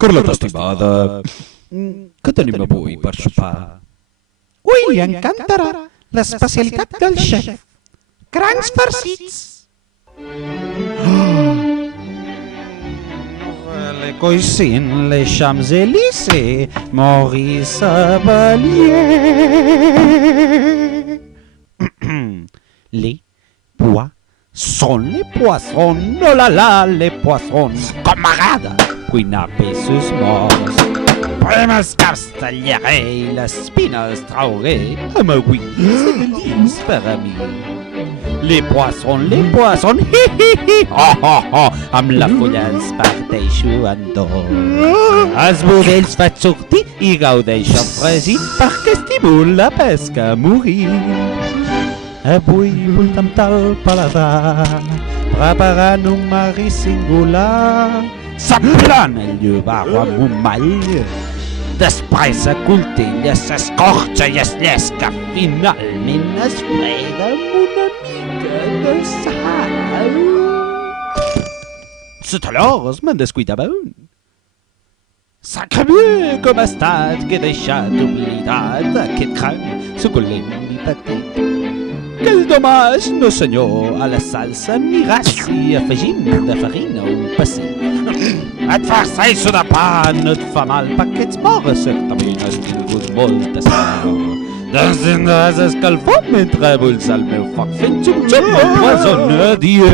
Carlota estimada, què tenim avui per sopar? Ui, li encantarà l'especialitat del xef. Crancs farcits. Les cuisines, les Champs-Élysées, Maurice Chevalier. Les poissons, oh là là, les poissons, camarades, cuinapés sus morts. Primes castelleré, les spines trauré, amb avui s'adelís per a mi. Les poissons, hi hi hi, amb la fulla els parteixo en dos. Els budells faig sortir i gaudeixo fregit perquè estimula la pesca a morir. Avui vull temptar el paladar, preparant un mari singular, semblant el llobarro amb un mall. Després a coltelles s'escorxa i es llesca, finalment es frega amb una mica de sal. C'est alors, me'n descuidava un. Sacre Dieu, com ha estat, que he deixat oblidat aquest cranc suculent i petit. Quel dommage, no senyor, a la salsa m'hi rassi afegint de farina un passet. Et farceixo de pa, no et fa mal perquè ets mort, certament has tingut molta sort. Doncs tindràs escalfor mentre bulls al meu foc fent xup-xup, empoisona, adieu.